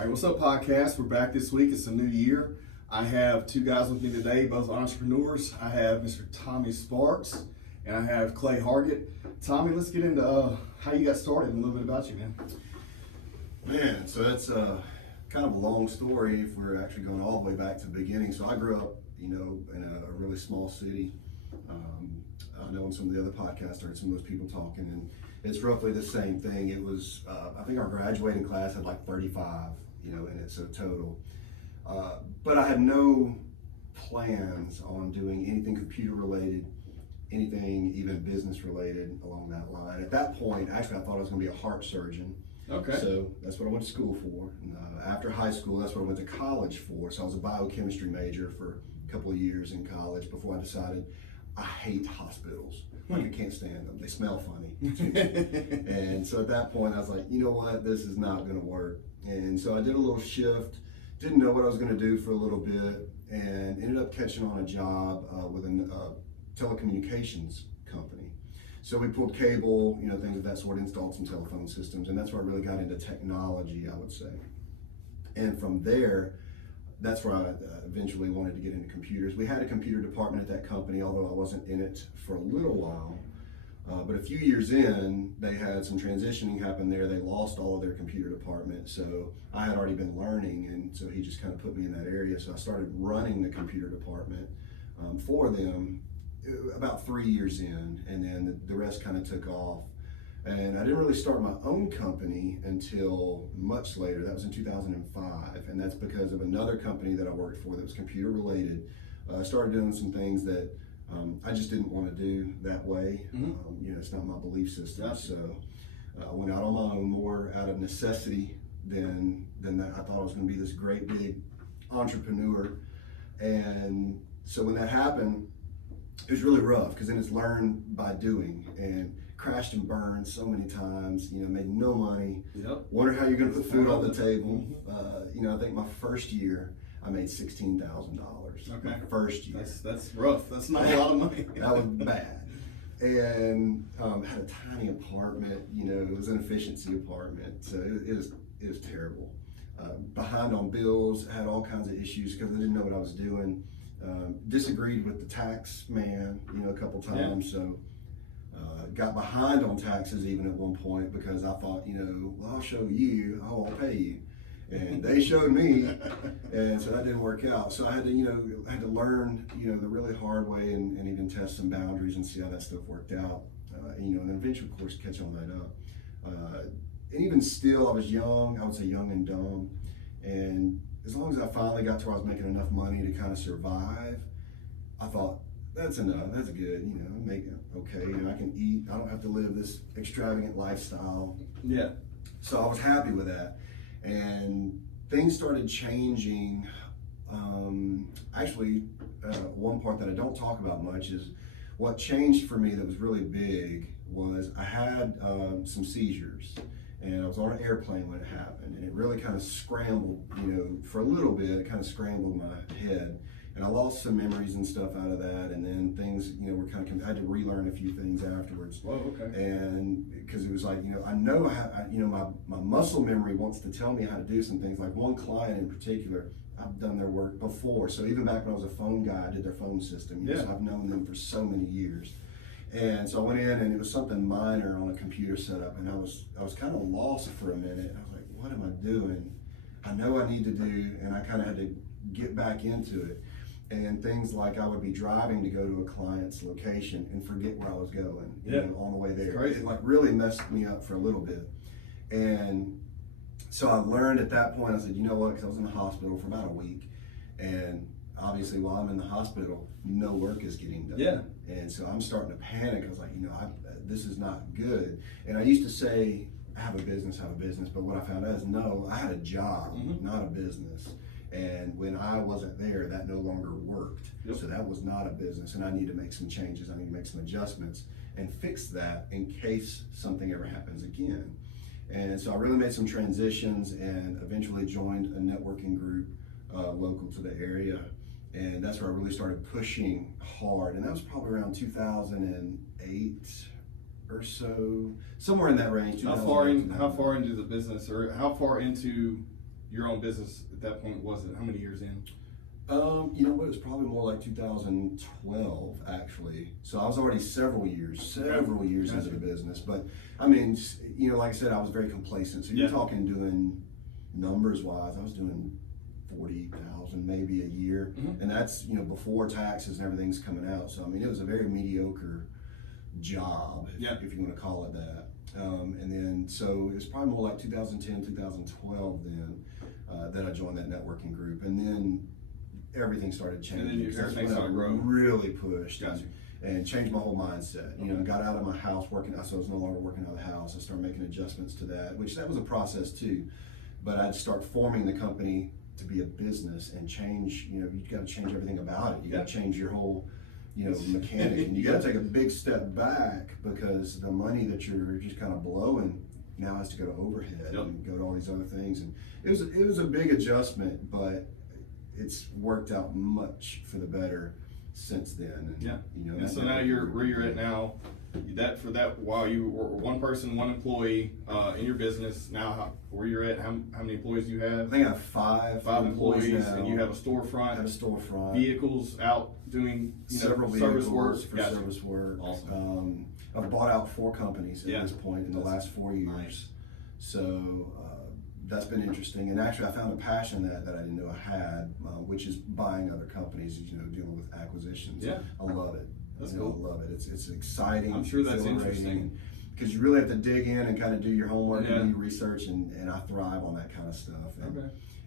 All right, what's up, podcast? We're back this week. It's a new year. I have two guys with me today, both entrepreneurs. I have Mr. Tommy Sparks and I have Clay Hargett. Tommy, let's get into how you got started and a little bit about you, man. Man, so that's kind of a long story if we're actually going all the way back to the beginning. So I grew up, in a really small city. I know in some of the other podcasts I heard some of those people talking, and it's roughly the same thing. It was, I think our graduating class had like 35, in it, so total. But I had no plans on doing anything computer related, anything even business related along that line. At that point, actually, I thought I was going to be a heart surgeon. Okay. So that's what I went to school for. And, after high school, that's what I went to college for. So I was a biochemistry major for a couple of years in college before I decided I hate hospitals. Like, I can't stand them. They smell funny. And so at that point, I was like, you know what? This is not going to work. And so I did a little shift. Didn't know what I was going to do for a little bit, and ended up catching on a job with a telecommunications company. So we pulled cable, things of that sort, installed some telephone systems, and that's where I really got into technology, I would say. And from there, that's where I eventually wanted to get into computers. We had a computer department at that company, although I wasn't in it for a little while. But a few years in, they had some transitioning happen there. They lost all of their computer department. So I had already been learning, and so he just kind of put me in that area. So I started running the computer department for them about 3 years in, and then the rest kind of took off. And I didn't really start my own company until much later. That was in 2005, and that's because of another company that I worked for that was computer related. I started doing some things that I just didn't want to do that way. It's not my belief system. Gotcha. So I went out on my own more out of necessity than that. I thought I was going to be this great big entrepreneur. And so when that happened, it was really rough because then it's learned by doing, and crashed and burned so many times, made no money. Yep. Wonder how you're going to put food on the table. I think my first year I made $16,000. Okay. My first year. That's rough. That's not a lot of money. That was bad. And had a tiny apartment, it was an efficiency apartment. So it was terrible. Behind on bills, had all kinds of issues because I didn't know what I was doing. Disagreed with the tax man, a couple times. Yeah. So got behind on taxes even at one point because I thought, well, I'll show you, I won't pay you. And they showed me, and so that didn't work out. So I had to learn, the really hard way and even test some boundaries and see how that stuff worked out. And then eventually, of course, catch all that up. And even still, I was young, I would say young and dumb. And as long as I finally got to where I was making enough money to kind of survive, I thought, that's enough, that's good, make it okay, I can eat, I don't have to live this extravagant lifestyle. Yeah. So I was happy with that. And things started changing. One part that I don't talk about much is what changed for me that was really big was I had some seizures, and I was on an airplane when it happened, and it really kind of scrambled, for a little bit, it kind of scrambled my head. And I lost some memories and stuff out of that, and then things, were kind of, I had to relearn a few things afterwards. Whoa, okay. And because it was like, I know how, my muscle memory wants to tell me how to do some things. Like one client in particular, I've done their work before. So even back when I was a phone guy, I did their phone system. So I've known them for so many years. And so I went in, and it was something minor on a computer setup, and I was kind of lost for a minute. I was like, what am I doing? I know I need to do, and I kind of had to get back into it. And things like I would be driving to go to a client's location and forget where I was going, on the way there. Crazy. It like really messed me up for a little bit. And so I learned at that point, I said, you know what, because I was in the hospital for about a week. And obviously while I'm in the hospital, no work is getting done. Yeah. And so I'm starting to panic. I was like, this is not good. And I used to say, I have a business, but what I found out is no, I had a job, not a business. And when I wasn't there, that no longer worked. Yep. So that was not a business, and I need to make some changes. I need to make some adjustments and fix that in case something ever happens again. And so I really made some transitions and eventually joined a networking group local to the area. And that's where I really started pushing hard. And that was probably around 2008 or so, somewhere in that range. How far into the business, or how far into your own business at that point was it? How many years in? You know what? It was probably more like 2012, actually. So I was already several years into the business. But I mean, you know, like I said, I was very complacent. So you're talking doing numbers wise, I was doing 40,000 maybe a year, and that's, you know, before taxes and everything's coming out. So I mean, it was a very mediocre job, if you want to call it that. And then so it was probably more like 2010, 2012 then that I joined that networking group, and then everything started changing. And then everything started growing. Really pushed and changed my whole mindset. You know, got out of my house working, so I was no longer working out of the house. I started making adjustments to that, which that was a process too. But I'd start forming the company to be a business and change. You know, you got to change everything about it. You got to change your whole, you know, mechanic, and you got to take a big step back because the money that you're just kind of blowing now has to go to overhead and go to all these other things. And it was a big adjustment, but it's worked out much for the better since then. And, you know, and so now you're where you're at now. While you were one person, one employee in your business. Now, where you're at, how many employees do you have? I think I have five employees now. And you have a storefront. I have a storefront. Vehicles out doing several service work. Service work. Awesome. I've bought out 4 companies at this point in the last 4 years. Nice. So that's been interesting, and actually I found a passion that I didn't know I had, which is buying other companies, you know, dealing with acquisitions. I love it. That's cool. I love it. It's exciting. I'm sure that's interesting. Because you really have to dig in and kind of do your homework and do your research, and I thrive on that kind of stuff.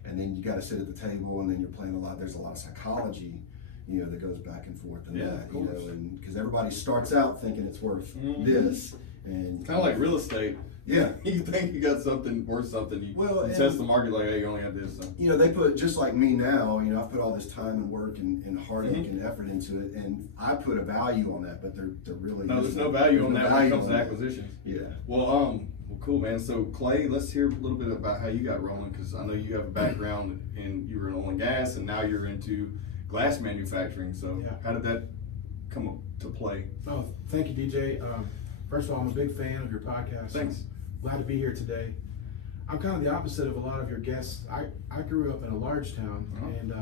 And then you got to sit at the table, and then you're playing a lot. There's a lot of psychology, you know, that goes back and forth in that, you know, and because everybody starts out thinking it's worth this, and kind of like real estate. Yeah, you think you got something worth something. You test the market like, hey, you only have this. So. You know, they put, just like me now, you know, I've put all this time and work and heartache and effort into it, and I put a value on that, but they're really there's no value on that when it comes to acquisitions. Well, cool, man. So Clay, let's hear a little bit about how you got rolling, because I know you have a background in, you were in oil and gas, and now you're into glass manufacturing. So how did that come up to play? Oh, thank you, DJ. First of all, I'm a big fan of your podcast. Thanks. Glad to be here today. I'm kind of the opposite of a lot of your guests. I grew up in a large town, and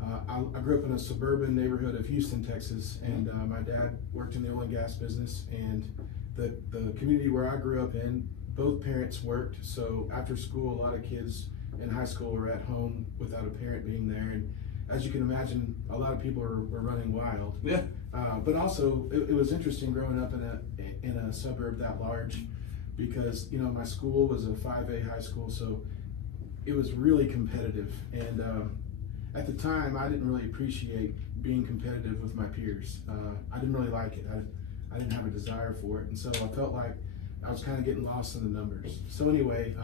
I grew up in a suburban neighborhood of Houston, Texas, and my dad worked in the oil and gas business, and the community where I grew up in, both parents worked, so after school, a lot of kids in high school were at home without a parent being there, and as you can imagine, a lot of people were running wild. But also, it was interesting growing up in a suburb that large, because, you know, my school was a 5A high school, so it was really competitive. And at the time, I didn't really appreciate being competitive with my peers. I didn't really like it. I didn't have a desire for it. And so I felt like I was kind of getting lost in the numbers. So anyway,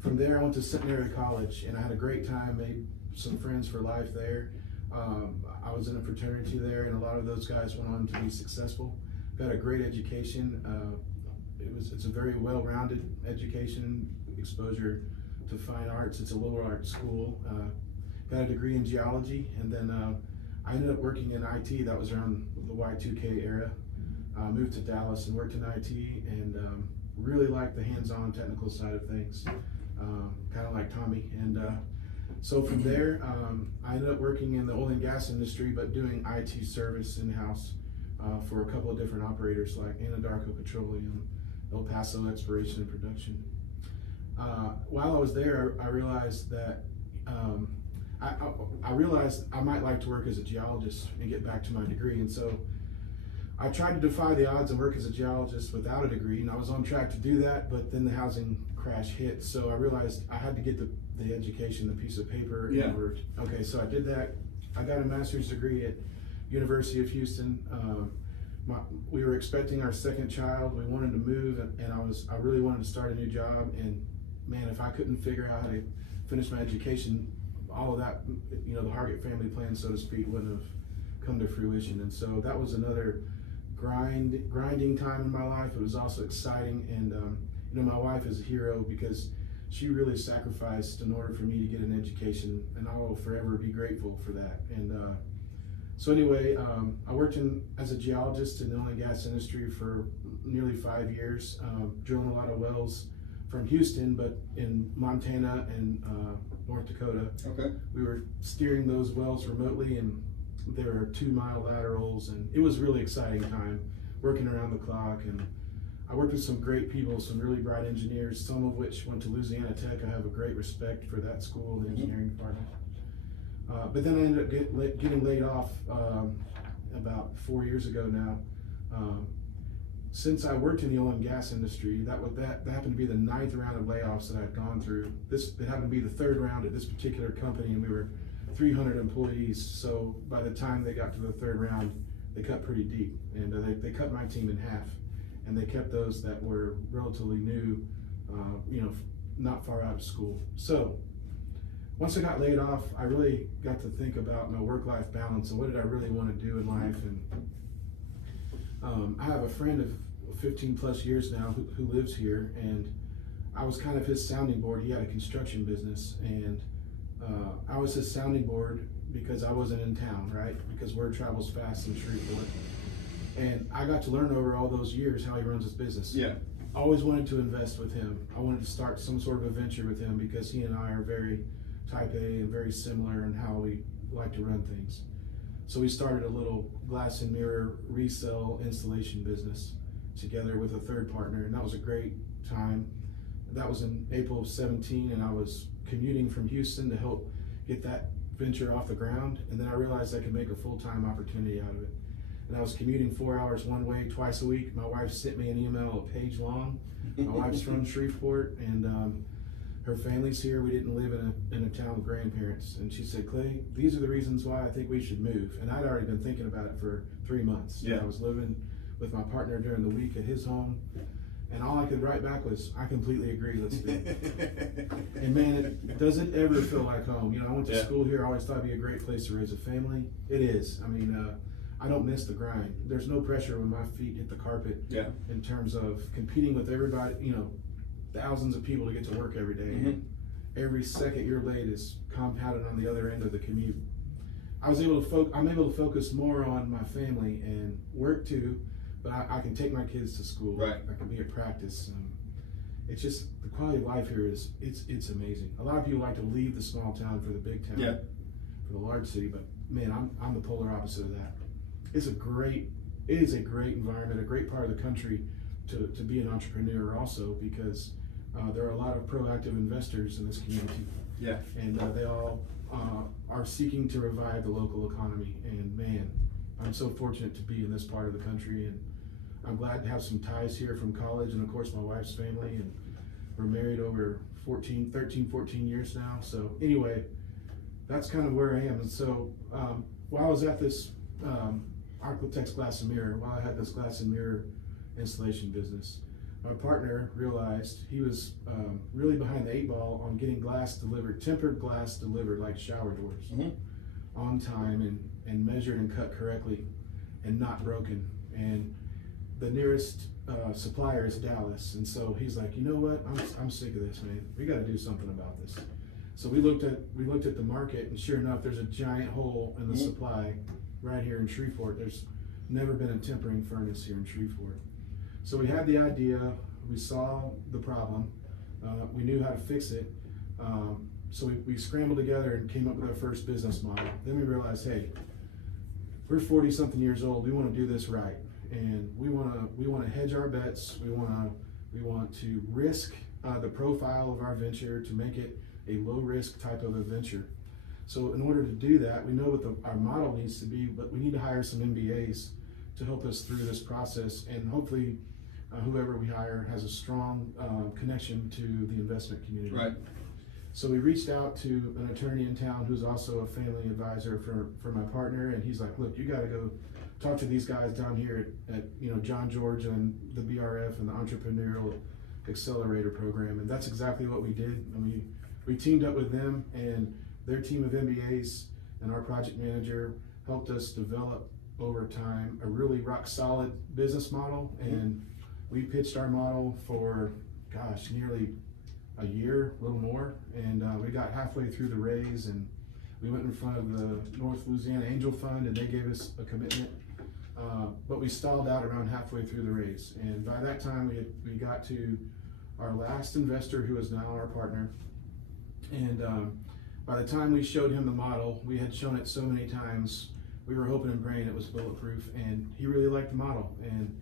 from there I went to Centenary College, and I had a great time, made some friends for life there. I was in a fraternity there, and a lot of those guys went on to be successful. Got a great education. It's a very well-rounded education, exposure to fine arts. It's a liberal arts school. Got a degree in geology, and then I ended up working in IT. That was around the Y2K era. Moved to Dallas and worked in IT, and really liked the hands-on technical side of things, kind of like Tommy. And so from there, I ended up working in the oil and gas industry, but doing IT service in-house for a couple of different operators like Anadarko Petroleum, El Paso Exploration and Production. While I was there, I realized that I realized I might like to work as a geologist and get back to my degree, and so I tried to defy the odds and work as a geologist without a degree, and I was on track to do that, but then the housing crash hit, so I realized I had to get the education, the piece of paper. Okay, so I did that. I got a master's degree at University of Houston. We were expecting our second child. We wanted to move, and I really wanted to start a new job, and man, if I couldn't figure out how to finish my education, all of that, you know, the Hargett family plan, so to speak, wouldn't have come to fruition. And so that was another grinding time in my life. It was also exciting, and you know, my wife is a hero because she really sacrificed in order for me to get an education, and I will forever be grateful for that. And so anyway, I worked as a geologist in the oil and gas industry for nearly 5 years, drilling a lot of wells from Houston, but in Montana and North Dakota. Okay. We were steering those wells remotely, and there are 2-mile laterals, and it was a really exciting time working around the clock. And I worked with some great people, some really bright engineers, some of which went to Louisiana Tech. I have a great respect for that school, the engineering department. But then I ended up getting laid off about 4 years ago now. Since I worked in the oil and gas industry, that happened to be the 9th round of layoffs that I'd gone through. It happened to be the 3rd round at this particular company, and we were 300 employees. So by the time they got to the 3rd round, they cut pretty deep, and they cut my team in half, and they kept those that were relatively new, not far out of school. So once I got laid off, I really got to think about my work-life balance and what did I really want to do in life. And I have a friend of 15 plus years now who lives here, and I was kind of his sounding board. He had a construction business, and I was his sounding board because I wasn't in town, right? Because word travels fast in Shreveport. And I got to learn over all those years how he runs his business. Yeah. Always wanted to invest with him. I wanted to start some sort of a venture with him because he and I are very type A and very similar in how we like to run things. So we started a little glass and mirror resale installation business together with a 3rd partner, and that was a great time. That was in April of 17, and I was commuting from Houston to help get that venture off the ground, and then I realized I could make a full-time opportunity out of it. And I was commuting 4 hours one way twice a week. My wife sent me an email a page long. My wife's from Shreveport, and her family's here. We didn't live in a town with grandparents. And she said, Clay, these are the reasons why I think we should move. And I'd already been thinking about it for 3 months. Yeah. I was living with my partner during the week at his home. And all I could write back was, I completely agree, let's do it. And man, does it ever feel like home? I went to school here. I always thought it'd be a great place to raise a family. It is. I mean, I don't miss the grind. There's no pressure when my feet hit the carpet in terms of competing with everybody, thousands of people to get to work every day. And every second you're late is compounded on the other end of the commute. I'm able to focus more on my family and work too, but I can take my kids to school. Right. I can be at practice. It's just, the quality of life here is, it's amazing. A lot of people like to leave the small town for the big town, for the large city, but man, I'm the polar opposite of that. It is a great environment, a great part of the country to be an entrepreneur also, because there are a lot of proactive investors in this community. Yeah. And they all are seeking to revive the local economy. And man, I'm so fortunate to be in this part of the country, and I'm glad to have some ties here from college, and of course my wife's family, and we're married over 13, 14 years now. So anyway, that's kind of where I am. And so while I was at this Architects Glass and Mirror, while I had this glass and mirror installation business, my partner realized he was really behind the 8 ball on getting glass delivered, tempered glass delivered, like shower doors, on time and measured and cut correctly and not broken. And the nearest supplier is Dallas. And so he's like, you know what, I'm sick of this, man. We got to do something about this. So we looked at the market, and sure enough, there's a giant hole in the supply right here in Shreveport. There's never been a tempering furnace here in Shreveport. So we had the idea, we saw the problem, we knew how to fix it. So we scrambled together and came up with our first business model. Then we realized, hey, we're 40 something years old. We want to do this right, and we want to hedge our bets. We want to risk the profile of our venture to make it a low risk type of a venture. So in order to do that, we know what our model needs to be, but we need to hire some MBAs to help us through this process, and hopefully whoever we hire has a strong connection to the investment community. Right. So we reached out to an attorney in town who's also a family advisor for my partner, and he's like, look, you got to go talk to these guys down here at John George and the BRF and the Entrepreneurial Accelerator Program. And that's exactly what we did. And we teamed up with them, and their team of MBAs and our project manager helped us develop over time a really rock solid business model. And we pitched our model for, nearly a year, a little more. And we got halfway through the raise, and we went in front of the North Louisiana Angel Fund, and they gave us a commitment. But we stalled out around halfway through the raise. And by that time, we got to our last investor, who is now our partner. And by the time we showed him the model, we had shown it so many times, we were hoping and praying it was bulletproof, and he really liked the model. And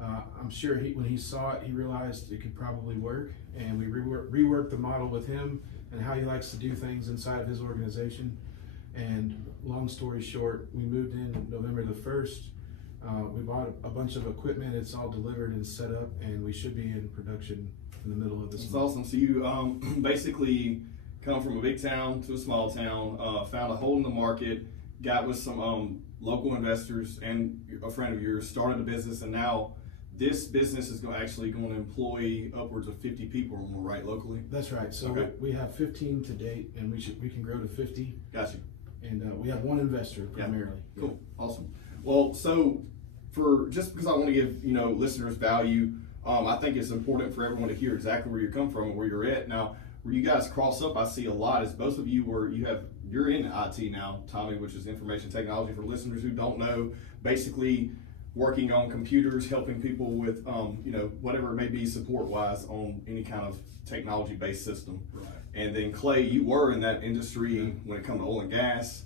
I'm sure when he saw it, he realized it could probably work, and we reworked the model with him and how he likes to do things inside of his organization. And long story short, we moved in November the 1st. We bought a bunch of equipment. It's all delivered and set up, and we should be in production in the middle of this It's month. awesome. So you basically come from a big town to a small town, found a hole in the market, got with some local investors and a friend of yours, started a business, and now this business is actually going to employ upwards of 50 people or more, right, locally? That's right. So Okay. we have 15 to date, and we can grow to 50. Got you. And we have one investor Yeah. primarily. Cool. Awesome. Well, so just because I want to give listeners value, I think it's important for everyone to hear exactly where you come from and where you're at. Now, where you guys cross up, I see a lot is both of you you're in IT now, Tommy, which is information technology for listeners who don't know. Basically, working on computers, helping people with whatever it may be support wise on any kind of technology based system. Right. And then Clay, you were in that industry when it comes to oil and gas.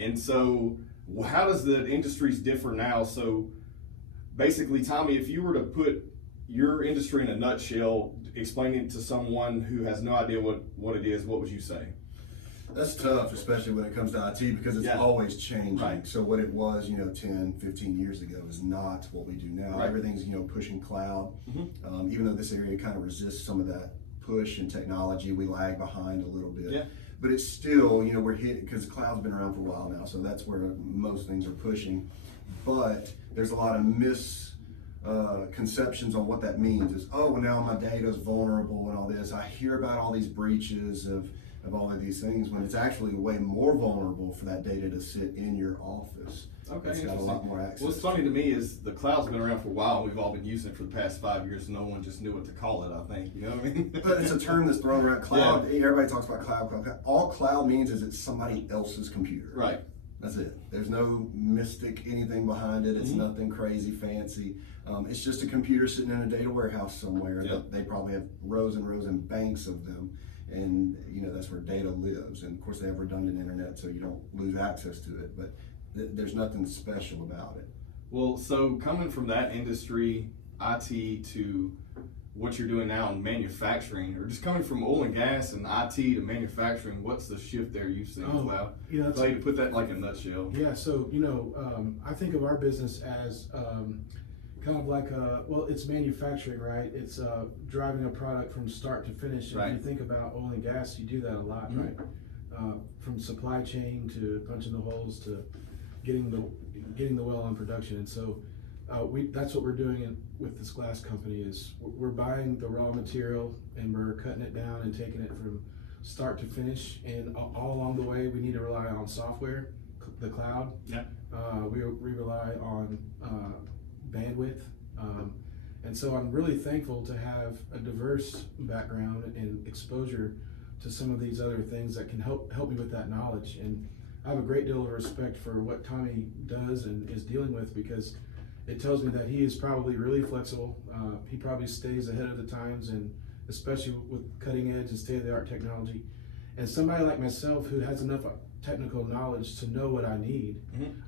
And so how does the industries differ now? So basically, Tommy, if you were to put your industry in a nutshell, explaining it to someone who has no idea what it is, what would you say? That's tough, especially when it comes to IT, because it's Yeah. always changing. Right. So what it was, 10, 15 years ago is not what we do now. Right. Everything's, pushing cloud. Mhm. Even though this area kind of resists some of that push in technology, we lag behind a little bit. Yeah. But it's still, we're hit because cloud's been around for a while now, so that's where most things are pushing. But there's a lot of misconceptions on what that means. Is, oh, well, now my data's vulnerable and all this. I hear about all these breaches of all of these things when it's actually way more vulnerable for that data to sit in your office. Okay, It's got a interesting. lot more access. What's funny to me is the cloud's been around for a while, and we've all been using it for the past 5 years, and no one just knew what to call it, I think. You know what I mean? But it's a term that's thrown around. Cloud, everybody talks about cloud. All cloud means is it's somebody else's computer. Right. That's it. There's no mystic anything behind it. It's Mhm. nothing crazy fancy. It's just a computer sitting in a data warehouse somewhere. Yep. That they probably have rows and rows and banks of them. And that's where data lives. And of course they have redundant internet so you don't lose access to it. But there's nothing special about it. Well, so coming from that industry, IT, to what you're doing now in manufacturing, or just coming from oil and gas and IT to manufacturing, what's the shift there you've seen, Cloud? That's Clay, to put that like in a nutshell. Yeah, so I think of our business as kind of like it's manufacturing, right? It's driving a product from start to finish. And Right. if you think about oil and gas, you do that a lot, Mhm. right? From supply chain to punching the holes to getting the well on production. And so that's what we're doing with this glass company is we're buying the raw material and we're cutting it down and taking it from start to finish. And all along the way, we need to rely on software, the cloud. Yeah. We rely on bandwidth. And so I'm really thankful to have a diverse background and exposure to some of these other things that can help me with that knowledge. And I have a great deal of respect for what Tommy does and is dealing with, because it tells me that he is probably really flexible. He probably stays ahead of the times, and especially with cutting edge and state-of-the-art technology. And somebody like myself who has enough technical knowledge to know what I need,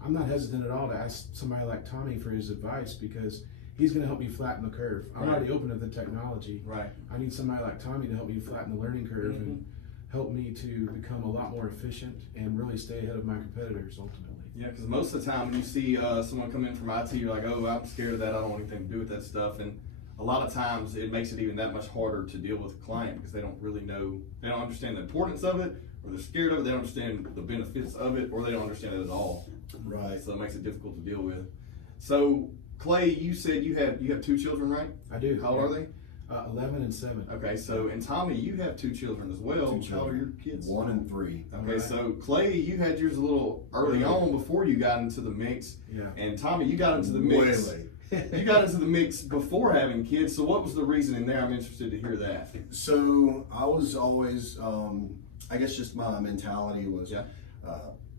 I'm not hesitant at all to ask somebody like Tommy for his advice, because he's going to help me flatten the curve. I'm Right. already open to the technology. Right. I need somebody like Tommy to help me flatten the learning curve and help me to become a lot more efficient and really stay ahead of my competitors ultimately. Yeah, because most of the time when you see someone come in from IT, you're like, oh, I'm scared of that. I don't want anything to do with that stuff. And a lot of times it makes it even that much harder to deal with a client because they don't really know, they don't understand the importance of it, or they're scared of it, they don't understand the benefits of it, or they don't understand it at all. Right. So it makes it difficult to deal with. So Clay, you said you have 2 children, right? I do. How old are they? 11 and 7. Okay, so, and Tommy, you have 2 children as well. 2 How old are your children. kids? 1 and 3. Okay, Right. so Clay, you had yours a little early on before you got into the mix. Yeah. And Tommy, you got into the mix. Way late. You got into the mix before having kids. So what was the reasoning there? I'm interested to hear that. So I was always, I guess just my mentality was, Yeah.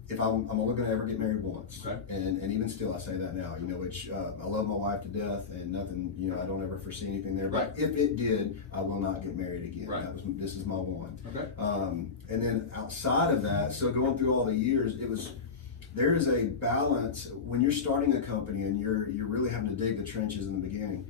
if I'm only going to ever get married once, Okay. and even still I say that now, you know, which I love my wife to death, and nothing, you know, I don't ever foresee anything there. But Right. if it did, I will not get married again. Right. This is my one. Okay. And then outside of that, so going through all the years, there is a balance when you're starting a company and you're really having to dig the trenches in the beginning.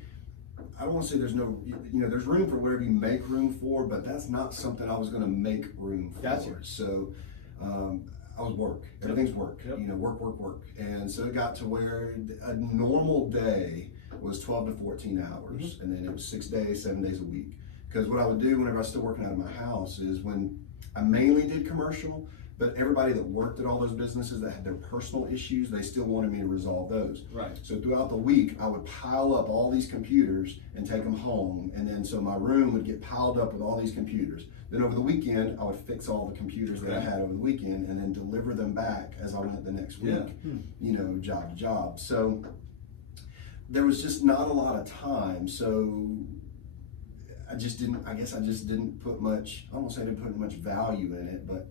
I don't want to say there's no, you know, there's room for whatever you make room for, but that's not something I was going to make room for. Gotcha. So I was work. Everything's work. Yep. You know, work. And so it got to where a normal day was 12 to 14 hours, Mm-hmm. and then it was 6 days, 7 days a week. Because what I would do whenever I was still working out of my house is when I mainly did commercial, but everybody that worked at all those businesses that had their personal issues, they still wanted me to resolve those. Right. So throughout the week, I would pile up all these computers and take them home. And then so my room would get piled up with all these computers. Then over the weekend, I would fix all the computers that I had over the weekend and then deliver them back as I went the next week, Yeah. you know, job to job. So there was just not a lot of time. So I just didn't put much, I don't want to say I didn't put much value in it, but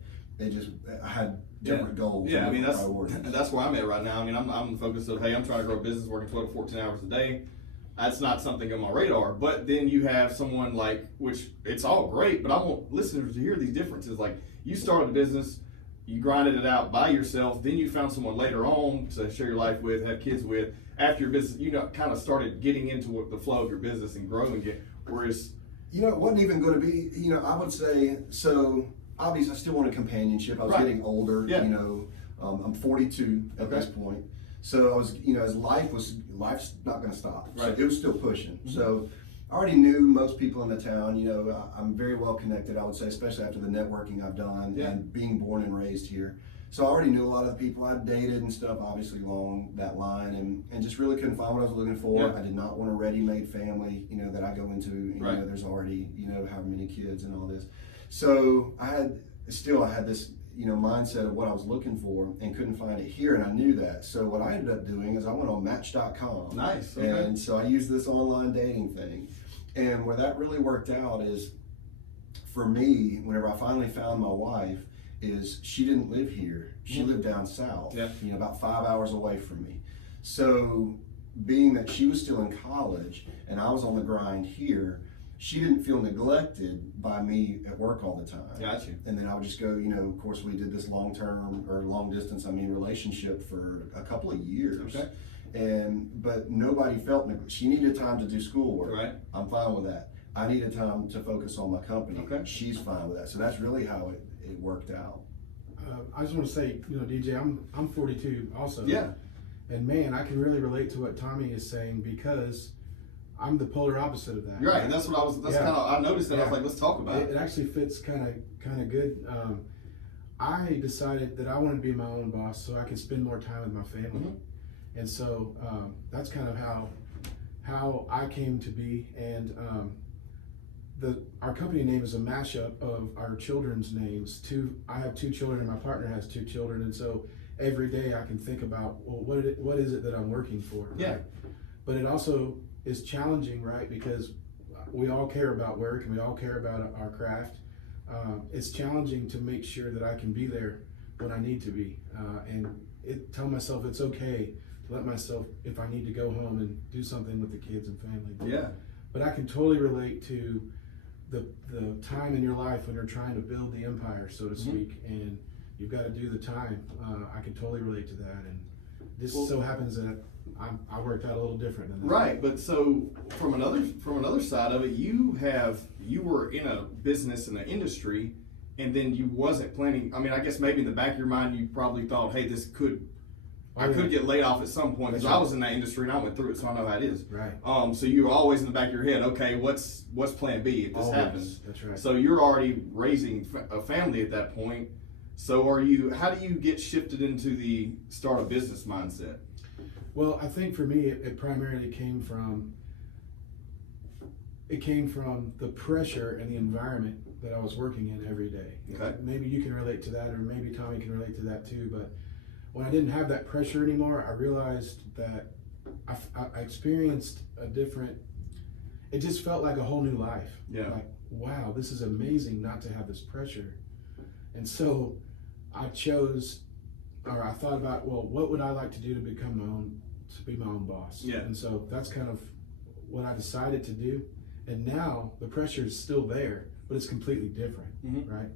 I had different goals. Yeah, I and mean, different priorities. that's where I'm at right now. I mean, I'm focused on, hey, I'm trying to grow a business working 12 to 14 hours a day. That's not something on my radar. But then you have someone like, which it's all great, but I want listeners to hear these differences. Like, you started a business, you grinded it out by yourself, then you found someone later on to share your life with, have kids with. After your business, you know, kind of started getting into the flow of your business and growing it. Whereas, You know, it wasn't even going to be, you know, I would say, so obviously I still wanted companionship. I was Right. getting older, Yeah. you know, I'm 42 at this point. So I was, you know, as life's not going to stop. So Right. it was still pushing. So I already knew most people in the town, you know, I'm very well connected, I would say, especially after the networking I've done Yeah. and being born and raised here. So I already knew a lot of the people I'd dated and stuff, obviously along that line, and just really couldn't find what I was looking for. Yeah. I did not want a ready-made family, you know, that I go into, and Right. you know, there's already, you know, however many kids and all this. So I had this, you know, mindset of what I was looking for and couldn't find it here, and I knew that. So what I ended up doing is I went on Match.com. Nice, okay. And so I used this online dating thing. And where that really worked out is, for me, whenever I finally found my wife, is she didn't live here. She lived down south, Yeah. you know, about 5 hours away from me. So being that she was still in college and I was on the grind here, she didn't feel neglected by me at work all the time. got you. And then I would just go, you know, of course we did this long distance relationship for a couple of years. Okay. But nobody felt she needed time to do schoolwork. Right. I'm fine with that. I needed time to focus on my company. Okay. She's fine with that. So that's really how it worked out. I just want to say, you know, DJ, I'm 42 also. Yeah. And man, I can really relate to what Tommy is saying because I'm the polar opposite of that. You're right. And that's what Yeah. kind of, I noticed that. I was Yeah. like, let's talk about It it. actually fits kind of good. I decided that I wanted to be my own boss so I could spend more time with my family, Mhm. and so that's kind of how I came to be. And our company name is a mashup of our children's names. I have 2 children, and my partner has 2 children, and so every day I can think about, well, what is it that I'm working for? Right? Yeah. But it also is challenging, right? Because we all care about work and we all care about our craft. It's challenging to make sure that I can be there when I need to be, and tell myself it's okay to let myself, if I need to go home and do something with the kids and family. Yeah. But I can totally relate to the time in your life when you're trying to build the empire, so to speak, and you've got to do the time. I can totally relate to that, and this so happens that I worked out a little different than that. Right, but so from another side of it, you were in a business in an industry, and then you wasn't planning. I mean, I guess maybe in the back of your mind, you probably thought, "Hey, I could get laid off at some point," because That's I right. was in that industry and I went through it, so I know how it is. Right. So you were always in the back of your head, okay, what's Plan B if this Always. happens? That's right. So you're already raising a family at that point. So how do you get shifted into the start a business mindset? Well, I think for me, it primarily came from the pressure and the environment that I was working in every day. Okay. Maybe you can relate to that, or maybe Tommy can relate to that too. But when I didn't have that pressure anymore, I realized that I experienced a different. It just felt like a whole new life. Yeah. Like, wow, this is amazing not to have this pressure. And so I chose or I thought about, well, what would I like to do to become to be my own boss? Yeah. And so that's kind of what I decided to do. And now the pressure is still there, but it's completely different, right?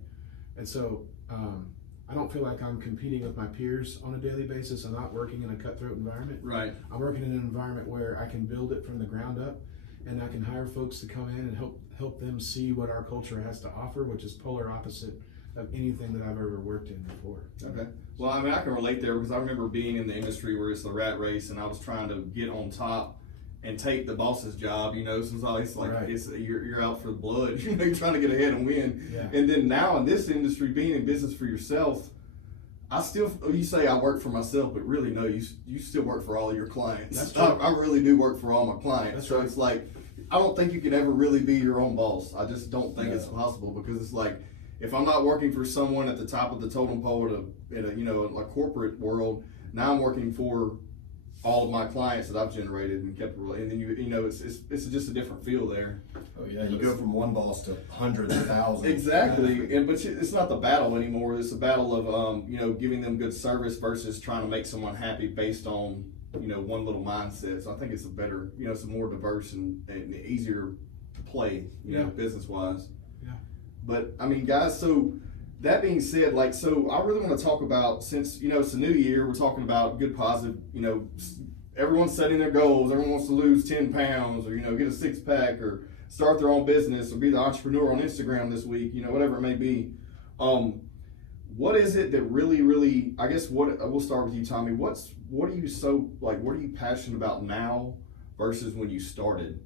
And so I don't feel like I'm competing with my peers on a daily basis. I'm not working in a cutthroat environment. Right. I'm working in an environment where I can build it from the ground up, and I can hire folks to come in and help them see what our culture has to offer, which is polar opposite of anything that I've ever worked in before. Okay. Well, I mean, I can relate there because I remember being in the industry where it's the rat race, and I was trying to get on top and take the boss's job. You know, so it's always like Right. you're out for the blood. You know, you're trying to get ahead and win. Yeah. And then now in this industry, being in business for yourself, you say I work for myself, but really no, you still work for all your clients. That's true. I really do work for all my clients. That's so right. it's like I don't think you can ever really be your own boss. I just don't think No. it's possible because it's like if I'm not working for someone at the top of the totem pole in a corporate world, now I'm working for all of my clients that I've generated and kept, and then you know it's just a different feel there. Oh yeah, you go from one boss to hundreds of thousands. Exactly, but it's not the battle anymore. It's a battle of giving them good service versus trying to make someone happy based on one little mindset. So I think it's a better, it's a more diverse and easier to play, Yeah. business wise. Yeah. But I mean, guys, so that being said, so I really want to talk about, since it's a new year, we're talking about good positive. Everyone's setting their goals. Everyone wants to lose 10 pounds, or get a 6-pack, or start their own business, or be the entrepreneur on Instagram this week. Whatever it may be. What is it that really? I guess we'll start with you, Tommy. What are you passionate about now versus when you started?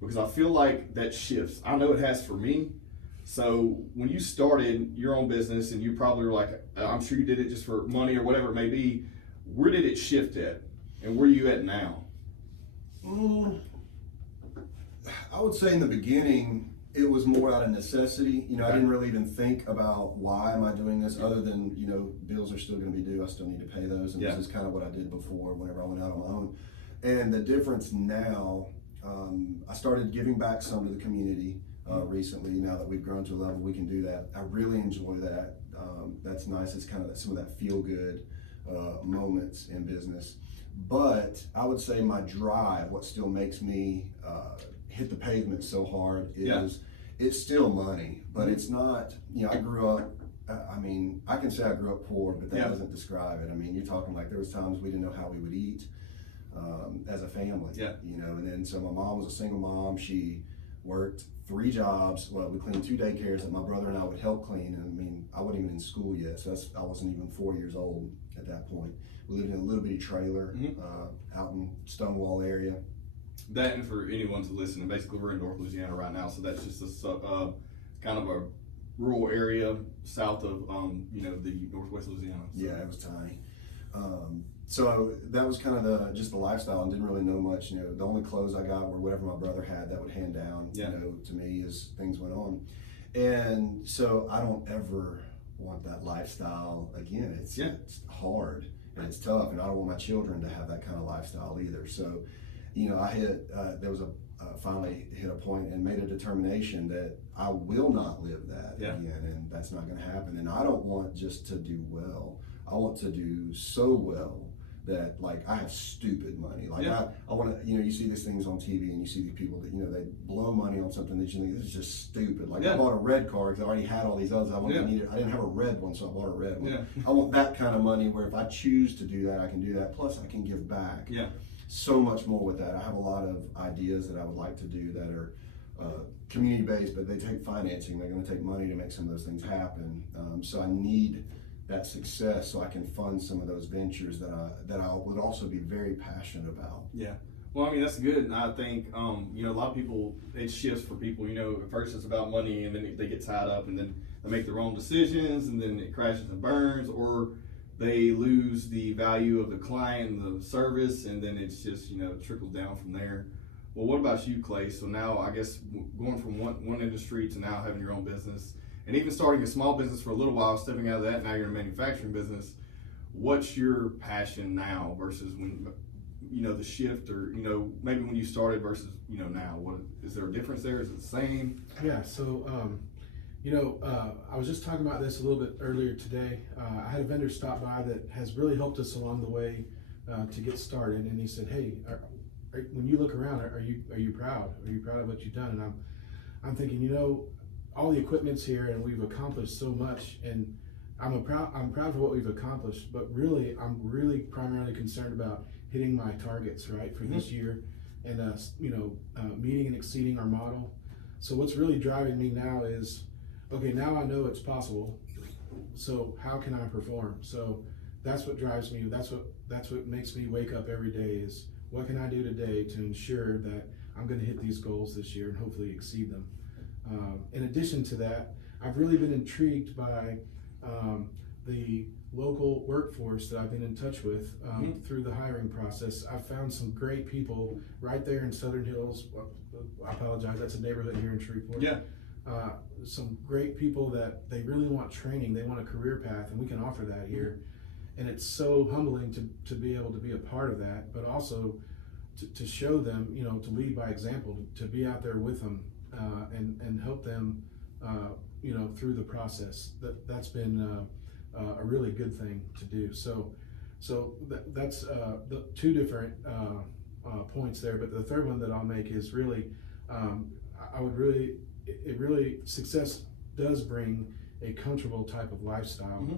Because I feel like that shifts. I know it has for me. So when you started your own business, and you probably were like, I'm sure you did it just for money or whatever it may be, where did it shift at? And where are you at now? I would say in the beginning, it was more out of necessity. I didn't really even think about why am I doing this other than, bills are still going to be due. I still need to pay those. And Yeah. this is kind of what I did before whenever I went out on my own. And the difference now, I started giving back some to the community recently. Now that we've grown to a level we can do that, I really enjoy that. That's nice. It's kind of some of that feel good moments in business. But I would say my drive, what still makes me hit the pavement so hard is it's still money, but it's not, I grew up, I can say I grew up poor, but that doesn't describe it. You're talking like there was times we didn't know how we would eat as a family, and then so my mom was a single mom. She worked 3 jobs. Well, we cleaned 2 daycares that my brother and I would help clean. And I wasn't even in school yet, so I wasn't even 4 years old at that point. We lived in a little bitty trailer out in Stonewall area. That, and for anyone to listen, basically we're in North Louisiana right now, so that's just a kind of a rural area south of the Northwest Louisiana. So. Yeah, it was tiny. So that was kind of just the lifestyle, and didn't really know much. The only clothes I got were whatever my brother had that would hand down, to me as things went on. And so I don't ever want that lifestyle again. It's hard and it's tough, and I don't want my children to have that kind of lifestyle either. So, finally hit a point and made a determination that I will not live that again, and that's not going to happen. And I don't want just to do well. I want to do so well that I have stupid money. I want to, you see these things on TV, and you see these people that, they blow money on something that you think this is just stupid. I bought a red car because I already had all these others. I didn't have a red one, so I bought a red one. I want that kind of money where if I choose to do that, I can do that. Plus I can give back. So much more with that. I have a lot of ideas that I would like to do that are community based, but they take financing. They're going to take money to make some of those things happen. So I need that success so I can fund some of those ventures that I would also be very passionate about. Yeah. Well, that's good. And I think, a lot of people, it shifts for people, at first it's about money, and then they get tied up, and then they make their own decisions, and then it crashes and burns, or they lose the value of the client and the service, and then it's just, trickles down from there. Well, what about you, Clay? So now, I guess, going from one industry to now having your own business, and even starting a small business for a little while, stepping out of that, now you're in a manufacturing business. What's your passion now versus when, the shift, or, maybe when you started versus, now? What is there a difference there? Is it the same? Yeah. So I was just talking about this a little bit earlier today. I had a vendor stop by that has really helped us along the way to get started, and he said, "Hey, when you look around, are you proud? Are you proud of what you've done?" And I'm thinking, all the equipment's here, and we've accomplished so much, and I'm proud for what we've accomplished. But really, I'm really primarily concerned about hitting my targets right for this year, and meeting and exceeding our model. So what's really driving me now is, okay, now I know it's possible. So how can I perform? So that's what drives me. That's what makes me wake up every day is, what can I do today to ensure that I'm going to hit these goals this year and hopefully exceed them? In addition to that, I've really been intrigued by the local workforce that I've been in touch with through the hiring process. I've found some great people right there in Southern Hills. I apologize, that's a neighborhood here in Shreveport. Yeah. Some great people that they really want training, they want a career path, and we can offer that here. And it's so humbling to be able to be a part of that, but also to show them, to lead by example, to be out there with them and help them, through the process. That's been a really good thing to do. So that's the two different points there. But the third one that I'll make is really, success does bring a comfortable type of lifestyle,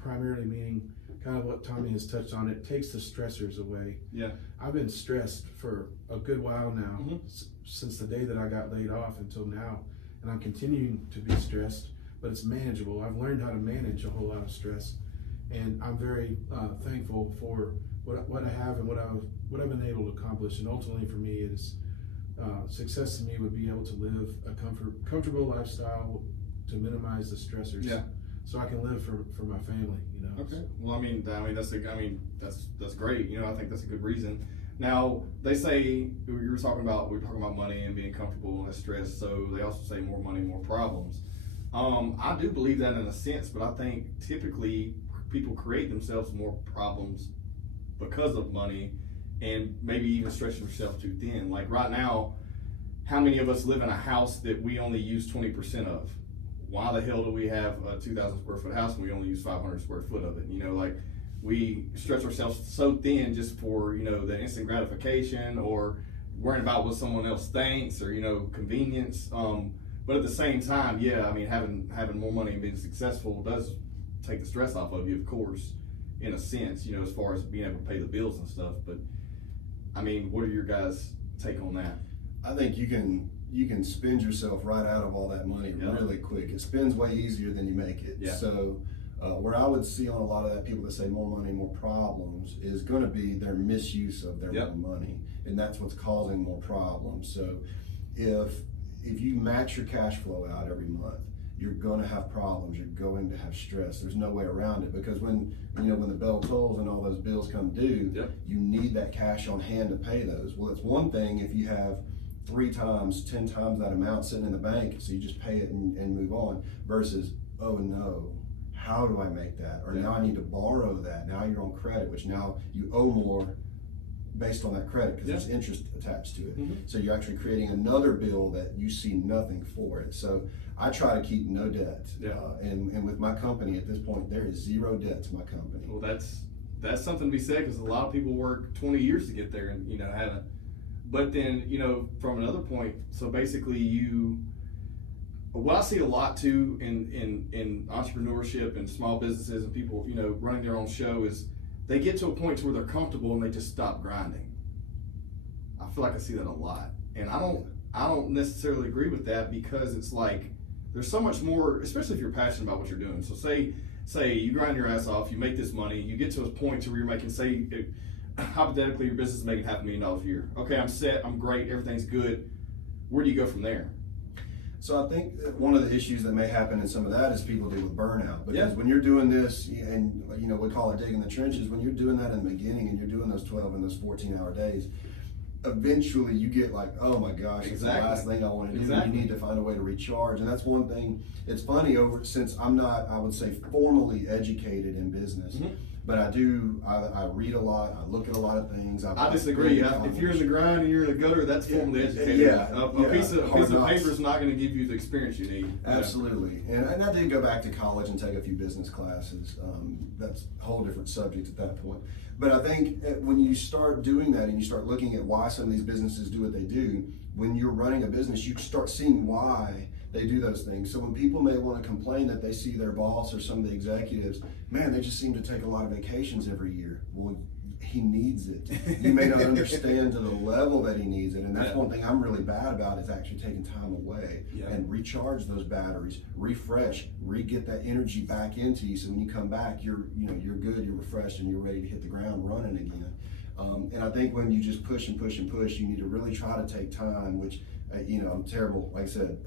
primarily meaning kind of what Tommy has touched on. It takes the stressors away. Yeah. I've been stressed for a good while now, since the day that I got laid off until now, and I'm continuing to be stressed, but it's manageable. I've learned how to manage a whole lot of stress, and I'm very thankful for what I have and what I've been able to accomplish. And ultimately for me, it is success to me would be able to live a comfortable lifestyle to minimize the stressors. Yeah. So I can live for my family, Okay. Well, I mean that's great. I think that's a good reason. Now they say we're talking about money and being comfortable and less stress. So they also say more money, more problems. I do believe that in a sense, but I think typically people create themselves more problems because of money, and maybe even stretching yourself too thin. Like right now, how many of us live in a house that we only use 20% of? Why the hell do we have a 2,000 square foot house and we only use 500 square foot of it? We stretch ourselves so thin just for, the instant gratification or worrying about what someone else thinks or, convenience. But at the same time, having more money and being successful does take the stress off of you, of course, in a sense, as far as being able to pay the bills and stuff. But what are your guys' take on that? I think you can spend yourself right out of all that money really quick. It spends way easier than you make it. Yeah. So where I would see on a lot of that, people that say more money, more problems, is going to be their misuse of their own money, and that's what's causing more problems. So if you match your cash flow out every month, you're going to have problems. You're going to have stress. There's no way around it, because when the bell tolls and all those bills come due, you need that cash on hand to pay those. Well, it's one thing if you have 3 times, 10 times that amount sitting in the bank, so you just pay it and move on, versus, oh no, how do I make that? Or now I need to borrow that. Now you're on credit, which now you owe more based on that credit because there's interest attached to it. So you're actually creating another bill that you see nothing for it. So I try to keep no debt. And with my company at this point, there is 0 debt to my company. Well, that's something to be said, because a lot of people work 20 years to get there and haven't. But then, from another point, so basically what I see a lot too in entrepreneurship and small businesses and people, running their own show, is they get to a point where they're comfortable and they just stop grinding. I feel like I see that a lot. And I don't necessarily agree with that, because it's like there's so much more, especially if you're passionate about what you're doing. So say you grind your ass off, you make this money, you get to a point to where you're making, hypothetically, your business is making $500,000 a year. Okay, I'm set, I'm great, everything's good. Where do you go from there? So I think one of the issues that may happen in some of that is people deal with burnout, because when you're doing this, and we call it digging the trenches, when you're doing that in the beginning and you're doing those 12 and those 14-hour days, eventually you get like, oh my gosh, it's the last thing I want to do. You need to find a way to recharge. And that's one thing. It's funny, since I'm not, I would say, formally educated in business, But I read a lot, I look at a lot of things. I disagree. If you're in the grind and you're in the gutter, that's formally educated. Yeah. A piece of paper is not going to give you the experience you need. Absolutely. And I did go back to college and take a few business classes. That's a whole different subject at that point. But I think when you start doing that and you start looking at why some of these businesses do what they do, when you're running a business, you start seeing why they do those things. So when people may want to complain that they see their boss or some of the executives, man, they just seem to take a lot of vacations every year. Well, he needs it. You may not understand to the level that he needs it. And that's one thing I'm really bad about, is actually taking time away and recharge those batteries, refresh, re-get that energy back into you. So when you come back, you're good, you're refreshed, and you're ready to hit the ground running again. And I think when you just push and push and push, you need to really try to take time, which, I'm terrible. Like I said,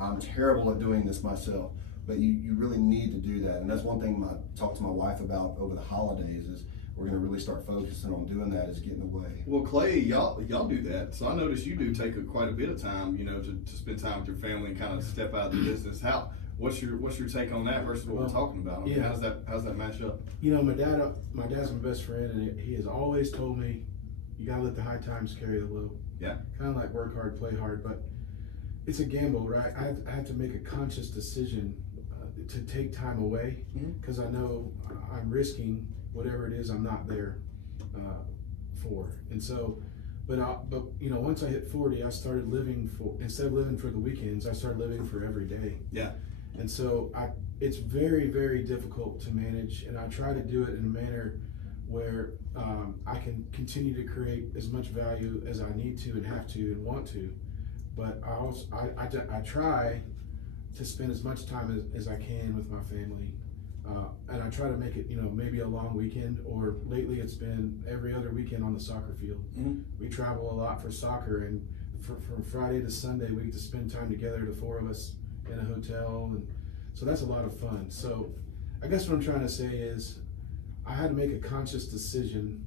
I'm terrible at doing this myself, but you really need to do that. And that's one thing I talked to my wife about over the holidays, is we're going to really start focusing on doing that, is getting away. Well, Clay, y'all do that. So I notice you do take quite a bit of time, to spend time with your family and kind of step out of the business. What's your take on that versus what we're talking about? Yeah. How's that match up? My dad's my best friend, and he has always told me, you gotta let the high times carry the low. Yeah. Kind of like work hard, play hard, but it's a gamble, right? I have to make a conscious decision to take time away, because I know I'm risking whatever it is I'm not there for. And so, but once I hit 40, I started living instead of living for the weekends, I started living for every day. Yeah. And so it's very, very difficult to manage, and I try to do it in a manner where I can continue to create as much value as I need to and have to and want to. But I try to spend as much time as I can with my family. And I try to make it, maybe a long weekend, or lately it's been every other weekend on the soccer field. We travel a lot for soccer, and from Friday to Sunday, we get to spend time together, the four of us, in a hotel. And so that's a lot of fun. So I guess what I'm trying to say is, I had to make a conscious decision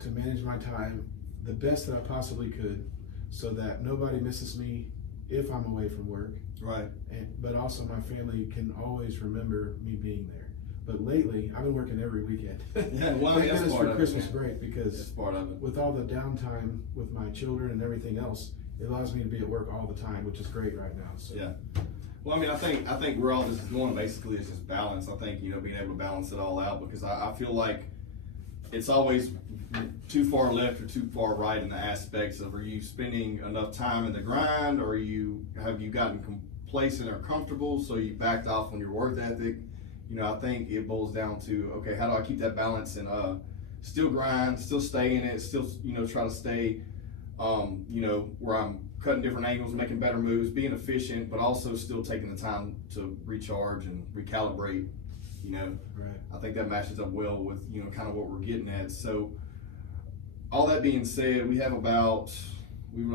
to manage my time the best that I possibly could, so that nobody misses me if I'm away from work. Right. But also my family can always remember me being there. But lately, I've been working every weekend. Yeah, well, Thank goodness for Christmas it, break, because that's part of it. With all the downtime with my children and everything else, it allows me to be at work all the time, which is great right now. So. Yeah. Well, I mean, I think where all this is going basically is just balance. I think, being able to balance it all out, because I feel like it's always too far left or too far right in the aspects of, are you spending enough time in the grind, or have you gotten complacent or comfortable, so you backed off on your work ethic? I think it boils down to, okay, how do I keep that balance and still grind, still stay in it, still try to stay where I'm cutting different angles, making better moves, being efficient, but also still taking the time to recharge and recalibrate. Right. I think that matches up well with kind of what we're getting at. So all that being said, we run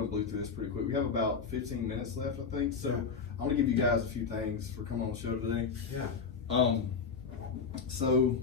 blew through this pretty quick. We have about 15 minutes left, I think. So I want to give you guys a few things for coming on the show today. Yeah. So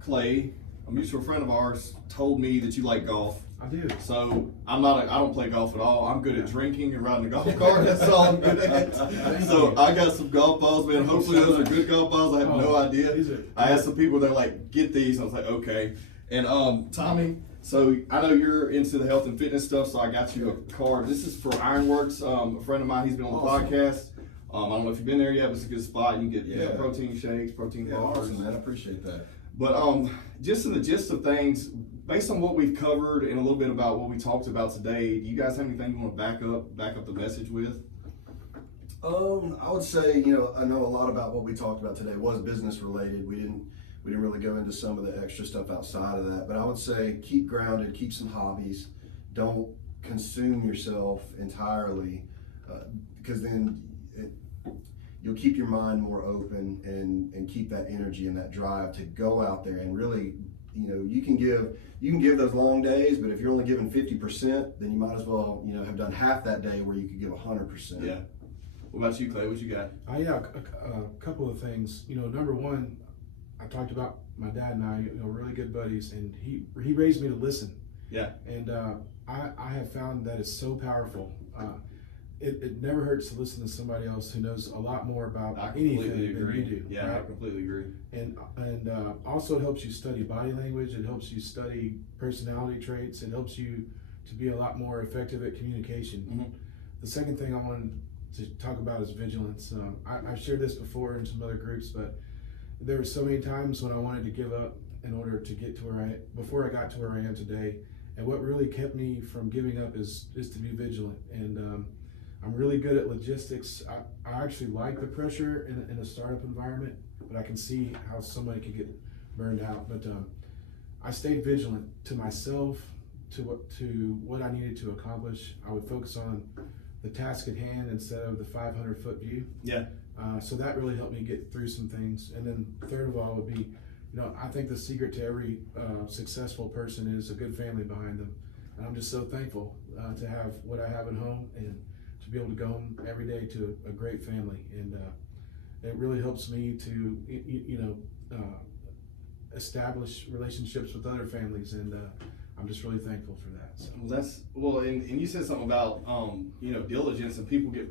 Clay, a mutual friend of ours, told me that you like golf. I do. So I don't play golf at all. I'm good at drinking and riding a golf cart. That's all I'm good at. So I got some golf balls, man. Hopefully those are good golf balls. I have no idea. I asked some people, they're like, get these. I was like, okay. And Tommy, so I know you're into the health and fitness stuff, so I got you a card. This is for Ironworks. A friend of mine, he's been on the podcast. I don't know if you've been there yet, but it's a good spot. You can get protein shakes, protein bars. Awesome, man. I appreciate that. But just in the gist of things, based on what we've covered and a little bit about what we talked about today, do you guys have anything you want to back up the message with? I would say, I know a lot about what we talked about today was business related. We didn't really go into some of the extra stuff outside of that, but I would say keep grounded, keep some hobbies. Don't consume yourself entirely, because then you'll keep your mind more open and keep that energy and that drive to go out there and really, you can give those long days, but if you're only giving 50%, then you might as well, have done half that day where you could give 100%. Yeah. What about you, Clay? What you got? A couple of things. Number one, I talked about my dad and I, really good buddies, and he raised me to listen. Yeah. And I have found that it's so powerful. it never hurts to listen to somebody else who knows a lot more about I anything completely than agree. you do. Yeah, right? I completely agree. And also it helps you study body language. It helps you study personality traits. It helps you to be a lot more effective at communication. Mhm. The second thing I wanted to talk about is vigilance. I've shared this before in some other groups, but there were so many times when I wanted to give up in order to get to before I got to where I am today. And what really kept me from giving up is to be vigilant. And I'm really good at logistics. I actually like the pressure in a startup environment, but I can see how somebody could get burned out. But I stayed vigilant to myself, to what I needed to accomplish. I would focus on the task at hand instead of the 500-foot view. Yeah. So that really helped me get through some things. And then third of all would be, I think the secret to every successful person is a good family behind them. And I'm just so thankful to have what I have at home and to be able to go home every day to a great family. And it really helps me to, establish relationships with other families. And I'm just really thankful for that. So. And you said something about diligence, and people get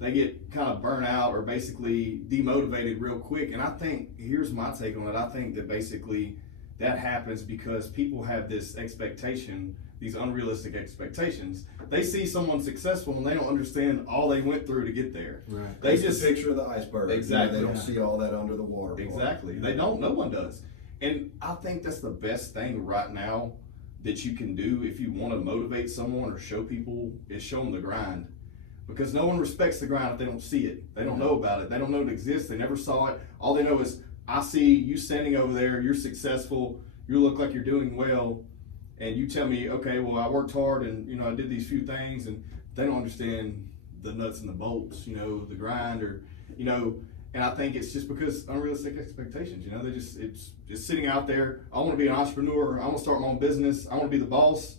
they get kind of burnt out or basically demotivated real quick. And I think here's my take on it. I think that basically that happens because people have this expectation, these unrealistic expectations. They see someone successful and they don't understand all they went through to get there. Right. They It's just the picture of the iceberg. Exactly. They don't see all that under the water. Exactly. They don't. No one does. And I think that's the best thing right now that you can do if you want to motivate someone or show people is show them the grind. Because no one respects the grind if they don't see it. They don't know about it. They don't know it exists. They never saw it. All they know is, I see you standing over there. You're successful. You look like you're doing well. And you tell me, okay, well, I worked hard and, I did these few things. And they don't understand the nuts and the bolts, the grind or, and I think it's just because unrealistic expectations, it's just sitting out there. I want to be an entrepreneur. I want to start my own business. I want to be the boss.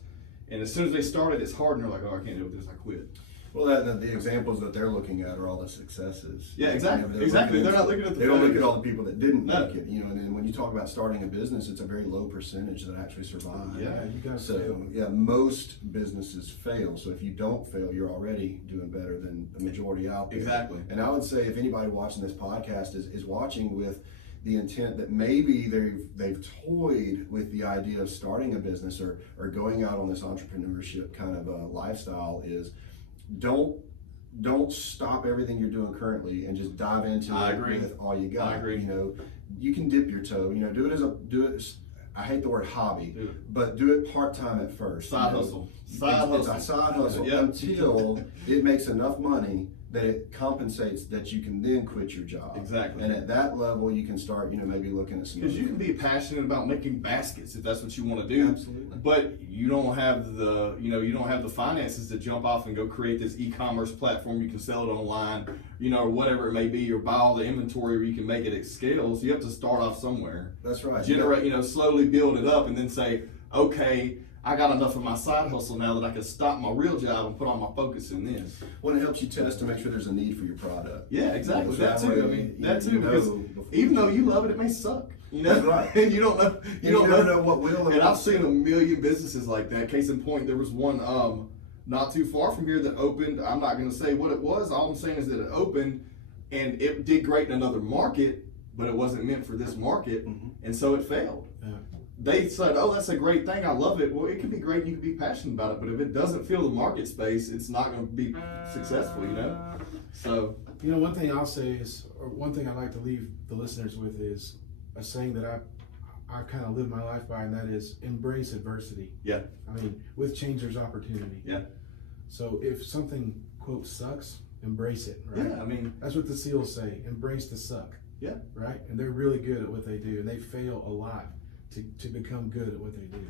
And as soon as they start it, it's hard and they're like, oh, I can't do this. I quit. Well, the examples that they're looking at are all the successes. Yeah, exactly. They're not looking at the They don't look failures. at all the people that didn't No. make it. And then when you talk about starting a business, it's a very low percentage that actually survive. Yeah, you gotta So fail. yeah, most businesses fail. So if you don't fail, you're already doing better than the majority out there. Exactly. And I would say if anybody watching this podcast is watching with the intent that maybe they've toyed with the idea of starting a business or going out on this entrepreneurship kind of a lifestyle, is don't stop everything you're doing currently and just dive into I it agree. with all you got. I agree. You can dip your toe. Do it. I hate the word hobby, Do it. but do it part-time at first. Side hustle. Side It's hustle. a side hustle Yep. until it makes enough money that it compensates that you can then quit your job. Exactly. And at that level, you can start, maybe looking at some. Because you can be passionate about making baskets if that's what you want to do. Absolutely. But you don't have the finances to jump off and go create this e-commerce platform. You can sell it online, or whatever it may be, or buy all the inventory where you can make it at scale. So you have to start off somewhere. That's right. Generate, slowly build it up and then say, okay, I got enough of my side hustle now that I can stop my real job and put all my focus in this. Well, it helps you test to make sure there's a need for your product. Yeah, exactly. So That way too. I mean, that too. Because before even you though do. you love it, it may suck. That's right. And you don't know. You don't know what will. And I've seen a million businesses like that. Case in point, there was one not too far from here that opened. I'm not going to say what it was. All I'm saying is that it opened and it did great in another market, but it wasn't meant for this market, and so it failed. Yeah. They said, oh, that's a great thing. I love it. Well, it can be great. You can be passionate about it. But if it doesn't fill the market space, it's not going to be successful, So, One thing I'll say is, or one thing I'd like to leave the listeners with is a saying that I kind of live my life by, and that is embrace adversity. yeah. I mean, with change, there's opportunity. Yeah. So if something, quote, sucks, embrace it, right? Yeah, I mean, That's what the SEALs say, embrace the suck. Yeah. Right? And they're really good at what they do, and they fail a lot to become good at what they do.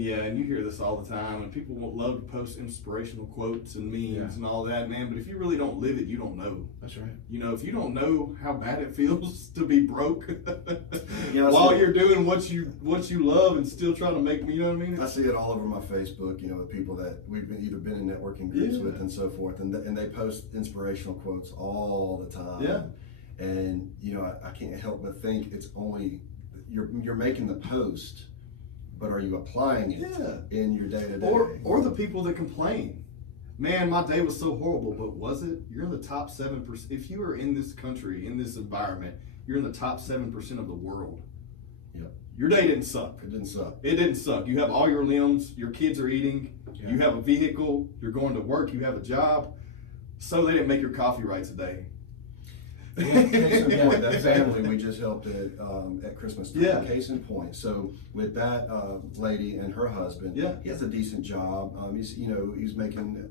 yeah, and you hear this all the time, and people love to post inspirational quotes and memes and all that, man. But if you really don't live it, you don't know. That's right. If you don't know how bad it feels to be broke Yeah, while you're doing what you love and still trying to make, you know what I mean? I see it all over my Facebook, with people that we've either been in networking groups Yeah. with and so forth, and they post inspirational quotes all the time. Yeah. And I can't help but think it's only you're making the post, but are you applying it Yeah. in your day to day? Or the people that complain. man, my day was so horrible, but was it? You're in the top 7%. If you are in this country, in this environment, you're in the top 7% of the world. Yep. Your day didn't suck. It didn't suck. It didn't suck. You have all your limbs, your kids are eating, Yeah. you have a vehicle, you're going to work, you have a job. So they didn't make your coffee right today. Case in point, that family we just helped at Christmas time. Yeah. Case in point. So with that lady and her husband, Yeah. he has a decent job. He's making,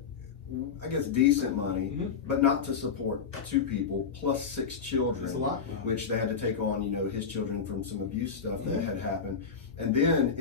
I guess, decent money, Mhm. but not to support 2 people plus 6 children. That's a lot. Which they had to take on, his children from some abuse stuff that Mhm. had happened. And then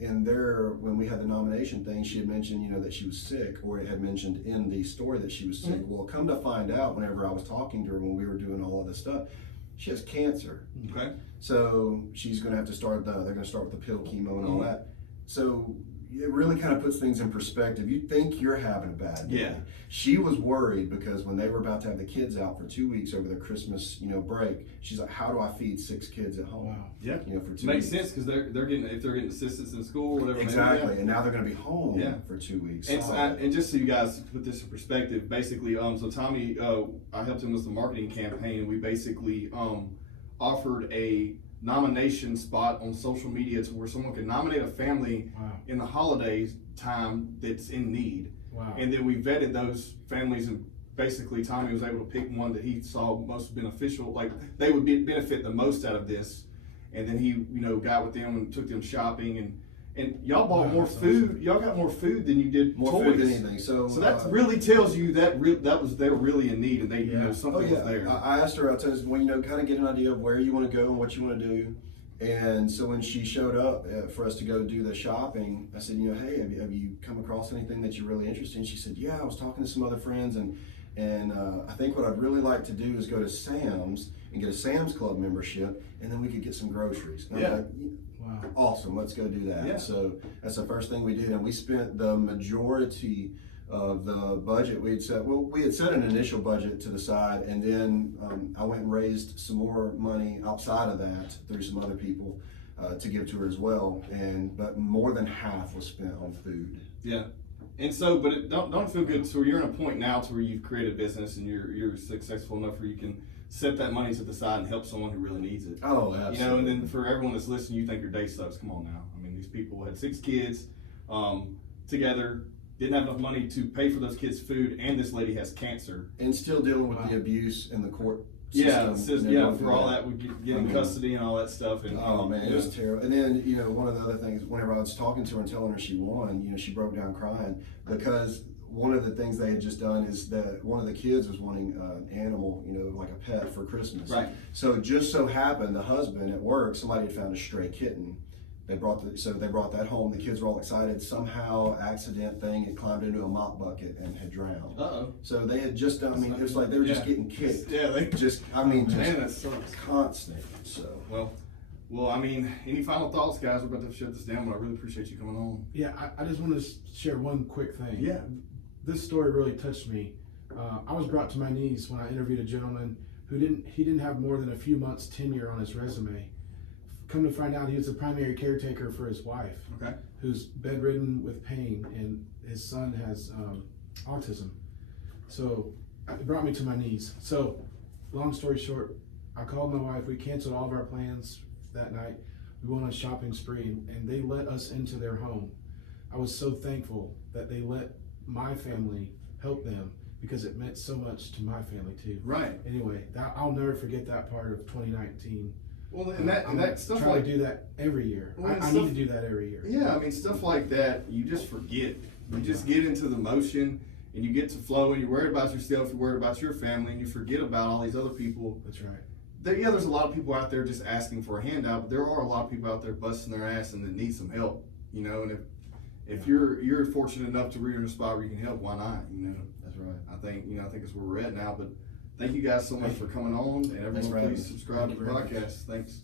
in their, when we had the nomination thing, she had mentioned, that she was sick, or it had mentioned in the story that she was sick. Mhm. Well, come to find out, whenever I was talking to her when we were doing all of this stuff, she has cancer. Okay. So she's going to have to start they're going to start with the pill, chemo, and all Mhm. that. So it really kind of puts things in perspective. You think you're having a bad day. Yeah. She was worried because when they were about to have the kids out for 2 weeks over their Christmas, break, she's like, how do I feed 6 kids at home? Wow. Yeah. For 2 Makes weeks. sense because they're getting, if they're getting assistance in school or whatever. Exactly. maybe, And now they're going to be home Yeah. for 2 weeks. And, and just so you guys put this in perspective, basically, so Tommy, I helped him with the marketing campaign. We basically offered a nomination spot on social media to where someone could nominate a family Wow. in the holidays time that's in need. Wow. And then we vetted those families, and basically Tommy was able to pick one that he saw most beneficial, like they would benefit the most out of this. And then he, got with them and took them shopping, and y'all bought Wow, more that's food. awesome. Y'all got more food than you did More toys. food than anything. So that really tells you that they're really in need, and they Yeah. something was there. I asked her, I told her, well, kind of get an idea of where you want to go and what you want to do. And so when she showed up for us to go do the shopping, I said, hey, have you come across anything that you're really interested in? She said, yeah, I was talking to some other friends, and I think what I'd really like to do is go to Sam's and get a Sam's Club membership, and then we could get some groceries. And I'm Yeah. like, Wow. awesome, let's go do that. Yeah. So that's the first thing we did, and we spent the majority of the budget. We had set an initial budget to the side, and then I went and raised some more money outside of that through some other people to give to her as well. But more than half was spent on food. Yeah. And so, but don't feel good. So you're in a point now to where you've created a business and you're successful enough where you can set that money to the side and help someone who really needs it. Oh, absolutely. And then for everyone that's listening, you think your day sucks. Come on now. I mean, these people had 6 kids together, didn't have enough money to pay for those kids' food, and this lady has cancer. And still dealing with Wow. the abuse in the court Yeah, system. for all that, we getting custody and all that stuff. And Oh man, it yeah. was terrible. And then one of the other things, whenever I was talking to her and telling her she won, she broke down crying because one of the things they had just done is that one of the kids was wanting an animal, like a pet for Christmas. Right. So it just so happened the husband at work, somebody had found a stray kitten. They brought that home. The kids were all excited. Somehow, accident thing, it climbed into a mop bucket and had drowned. Uh-oh. So they had just done. I mean, it was like they were just getting kicked. Yeah, they Man, that sucks. constant. So. Well, I mean, any final thoughts, guys? We're about to shut this down, but I really appreciate you coming on. Yeah, I just want to share one quick thing. Yeah. This story really touched me. I was brought to my knees when I interviewed a gentleman who didn't have more than a few months tenure on his resume. Come to find out, he was the primary caretaker for his wife, Okay. who's bedridden with pain, and his son has autism. So it brought me to my knees. So, long story short, I called my wife. We canceled all of our plans that night. We went on a shopping spree, and they let us into their home. I was so thankful that they let my family help them because it meant so much to my family too. Right. Anyway, I'll never forget that part of 2019. Well, and that stuff try like to do that every year. Well, I need to do that every year. Yeah, I mean, stuff like that, you just forget. You just get into the motion, and you get to flow, and you're worried about yourself, you're worried about your family, and you forget about all these other people. That's right. There's a lot of people out there just asking for a handout, but there are a lot of people out there busting their ass and that need some help, and if you're fortunate enough to reach in a spot where you can help, why not, That's right. I think that's where we're at now, but thank you guys so much for coming on, and everyone for having please us. subscribe to Thank the you very much. podcast. Thanks.